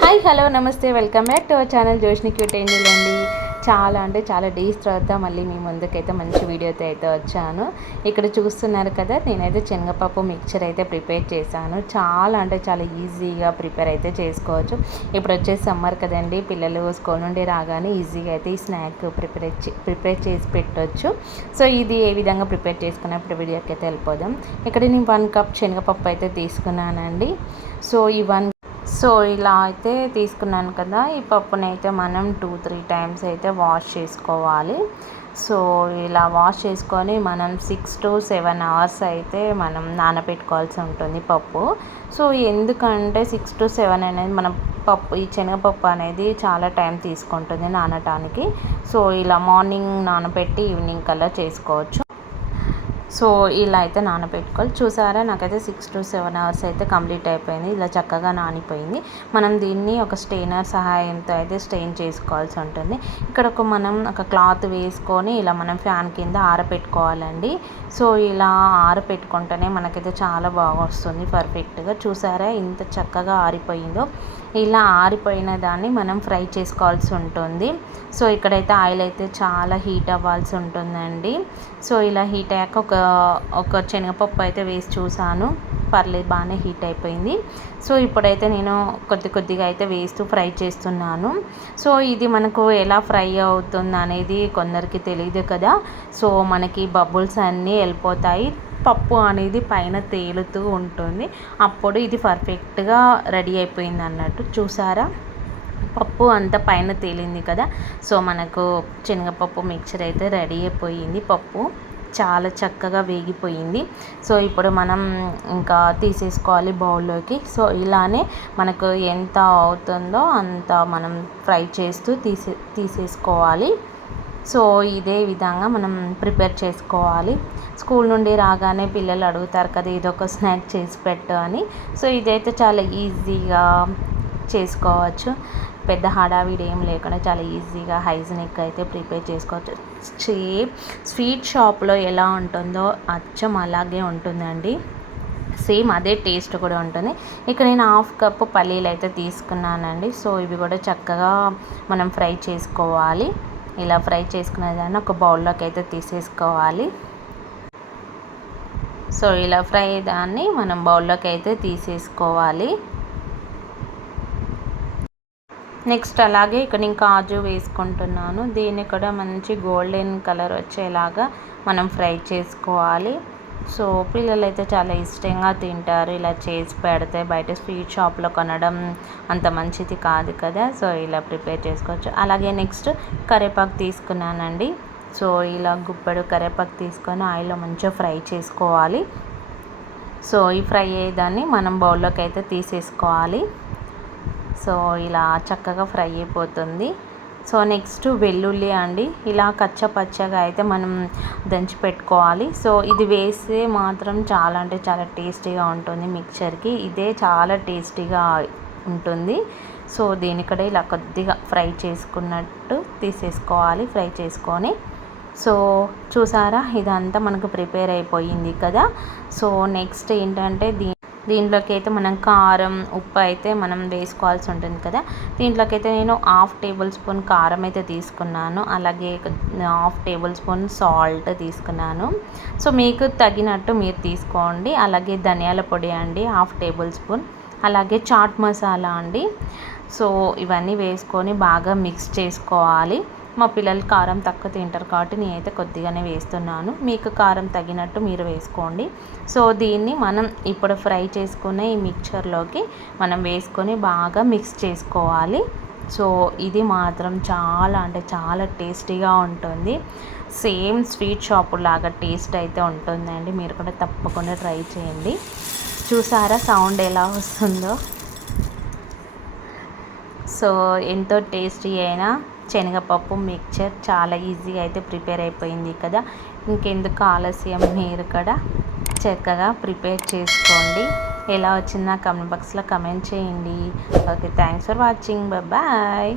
Hi hello నమస్తే welcome back to our channel Joshni cute angel అండి. చాలా డేస్ తర్వాత మళ్ళీ మీ ముందుకైతే మంచి వీడియోతో అయితే వచ్చాను. ఇక్కడ చూస్తున్నారు కదా, నేనైతే శనగపప్పు మిక్చర్ అయితే ప్రిపేర్ చేశాను. చాలా ఈజీగా ప్రిపేర్ అయితే చేసుకోవచ్చు. ఇప్పుడు వచ్చేసి సమ్మర్ కదండి, పిల్లలు స్కూల్ నుండి రాగానే ఈజీగా అయితే ఈ స్నాక్ ప్రిపేర్ చేసి పెట్టవచ్చు. సో ఇది ఏ విధంగా ప్రిపేర్ చేసుకున్నప్పుడు వీడియోకి అయితే వెళ్ళిపోదాం. ఇక్కడ నేను 1 కప్ శనగపప్పు అయితే తీసుకున్నానండి. సో ఇలా అయితే తీసుకున్నాను కదా, ఈ పప్పునైతే మనం 2-3 టైమ్స్ అయితే వాష్ చేసుకోవాలి. సో ఇలా వాష్ చేసుకొని మనం 6 to 7 అవర్స్ అయితే మనం నానబెట్టుకోవాల్సి ఉంటుంది పప్పు. సో ఎందుకంటే 6 to 7 అనేది మనం ఈ శనగపప్పు అనేది చాలా టైం తీసుకుంటుంది నానటానికి. సో ఇలా మార్నింగ్ నానబెట్టి ఈవినింగ్ కల్లా చేసుకోవచ్చు. సో ఇలా అయితే నానబెట్టుకోవాలి. చూసారా, నాకైతే 6 to 7 అవర్స్ అయితే కంప్లీట్ అయిపోయింది. ఇలా చక్కగా నానిపోయింది. మనం దీన్ని ఒక స్టెయినర్ సహాయంతో అయితే స్టెయిన్ చేసుకోవాల్సి ఉంటుంది. ఇక్కడ మనం ఒక క్లాత్ వేసుకొని ఇలా మనం ఫ్యాన్ కింద ఆరబెట్టుకోవాలండి. సో ఇలా ఆరబెట్టుకుంటేనే మనకైతే చాలా బాగా వస్తుంది పర్ఫెక్ట్గా. చూసారా ఇంత చక్కగా ఆరిపోయిందో. ఇలా ఆరిపోయిన దాన్ని మనం ఫ్రై చేసుకోవాల్సి ఉంటుంది. సో ఇక్కడైతే ఆయిల్ అయితే చాలా హీట్ అవ్వాల్సి ఉంటుందండి. సో ఇలా హీట్ అయ్యాక ఒక శనగపప్పు అయితే వేసి చూసాను, పర్లేదు బాగానే హీట్ అయిపోయింది. సో ఇప్పుడైతే నేను కొద్దిగా అయితే వేస్తూ ఫ్రై చేస్తున్నాను. సో ఇది మనకు ఎలా ఫ్రై అవుతుంది అనేది కొందరికి తెలియదు కదా. సో మనకి బబుల్స్ అన్నీ వెళ్ళిపోతాయి, పప్పు అనేది పైన తేలుతూ ఉంటుంది. అప్పుడు ఇది పర్ఫెక్ట్గా రెడీ అయిపోయింది అన్నట్టు. చూసారా, పప్పు అంతా పైన తేలింది కదా. సో మనకు శనగపప్పు మిక్చర్ అయితే రెడీ అయిపోయింది. పప్పు చాలా చక్కగా వేగిపోయింది. సో ఇప్పుడు మనం ఇంకా తీసేసుకోవాలి బౌల్లోకి. సో ఇలానే మనకు ఎంత అవుతుందో అంత మనం ఫ్రై చేస్తూ తీసేసుకోవాలి. సో ఇదే విధంగా మనం ప్రిపేర్ చేసుకోవాలి. స్కూల్ నుండి రాగానే పిల్లలు అడుగుతారు కదా, ఇదొక స్నాక్ చేసి పెట్టు అని. సో ఇదైతే చాలా ఈజీగా చేసుకోవచ్చు. పెద్ద హడావిడి ఏం లేకుండా చాలా ఈజీగా హైజీనిక్గా అయితే ప్రిపేర్ చేసుకోవచ్చు. స్వీట్ షాప్లో ఎలా ఉంటుందో అచ్చం అలాగే ఉంటుందండి. సేమ్ అదే టేస్ట్ కూడా ఉంటుంది. ఇక్కడ నేను 1/2 కప్పు పల్లీలు అయితే తీసుకున్నానండి. సో ఇవి కూడా చక్కగా మనం ఫ్రై చేసుకోవాలి. ఇలా ఫ్రై చేసుకునే దాన్ని ఒక బౌల్లోకి అయితే తీసేసుకోవాలి. సో ఇలా ఫ్రై దాన్ని మనం బౌల్లోకి అయితే తీసేసుకోవాలి. నెక్స్ట్ అలాగే ఇక్కడ నేను కాజు వేసుకుంటున్నాను. దీన్ని కూడా మంచి గోల్డెన్ కలర్ వచ్చేలాగా మనం ఫ్రై చేసుకోవాలి. సో పిల్లలు అయితే చాలా ఇష్టంగా తింటారు. ఇలా చేసి పెడితే బయట స్వీట్ షాప్లో కొనడం అంత మంచిది కాదు కదా. సో ఇలా ప్రిపేర్ చేసుకోవచ్చు. అలాగే నెక్స్ట్ కరివేపాకు తీసుకున్నానండి. సో ఇలా గుప్పెడు కరివేపాకు తీసుకొని ఆయిల్లో మంచిగా ఫ్రై చేసుకోవాలి. సో ఈ ఫ్రై అయ్యేదాన్ని మనం బౌల్లోకి అయితే తీసేసుకోవాలి. సో ఇలా చక్కగా ఫ్రై అయిపోతుంది. సో నెక్స్ట్ వెల్లుల్లి అండి, ఇలా కచ్చపచ్చగా అయితే మనం దంచి పెట్టుకోవాలి. సో ఇది వేస్తే మాత్రం చాలా టేస్టీగా ఉంటుంది మిక్చర్కి. ఇదే చాలా టేస్టీగా ఉంటుంది. సో దీని కూడా ఇలా కొద్దిగా ఫ్రై చేసుకున్నట్టు తీసేసుకోవాలి. ఫ్రై చేసుకొని సో చూసారా, ఇదంతా మనకు ప్రిపేర్ అయిపోయింది కదా. సో నెక్స్ట్ ఏంటంటే దీంట్లోకి అయితే మనం కారం, ఉప్పు అయితే మనం వేసుకోవాల్సి ఉంటుంది కదా. దీంట్లోకి అయితే నేను 1/2 టేబుల్ స్పూన్ కారం అయితే తీసుకున్నాను. అలాగే 1/2 టేబుల్ స్పూన్ సాల్ట్ తీసుకున్నాను. సో మీకు తగినట్టు మీరు తీసుకోండి. అలాగే ధనియాల పొడి అండి 1/2 టేబుల్ స్పూన్. అలాగే చాట్ మసాలా అండి. సో ఇవన్నీ వేసుకొని బాగా మిక్స్ చేసుకోవాలి. మా పిల్లలు కారం తక్కువ తింటారు కాబట్టి నేనైతే కొద్దిగానే వేస్తున్నాను. మీకు కారం తగినట్టు మీరు వేసుకోండి. సో దీన్ని మనం ఇప్పుడు ఫ్రై చేసుకునే ఈ మిక్చర్లోకి మనం వేసుకొని బాగా మిక్స్ చేసుకోవాలి. సో ఇది మాత్రం చాలా టేస్టీగా ఉంటుంది. సేమ్ స్వీట్ షాప్ లాగా టేస్ట్ అయితే ఉంటుందండి. మీరు కూడా తప్పకుండా ట్రై చేయండి. చూసారా సౌండ్ ఎలా వస్తుందో. సో ఎంతో టేస్టీ అయినా శనగపప్పు మిక్చర్ చాలా ఈజీగా అయితే ప్రిపేర్ అయిపోయింది కదా. ఇంకెందుకు ఆలస్యం, మీరు కూడా చక్కగా ప్రిపేర్ చేసుకోండి. ఎలా వచ్చిందో కామెంట్ బాక్స్లో కమెంట్ చేయండి. Okay, thanks for watching. Bye.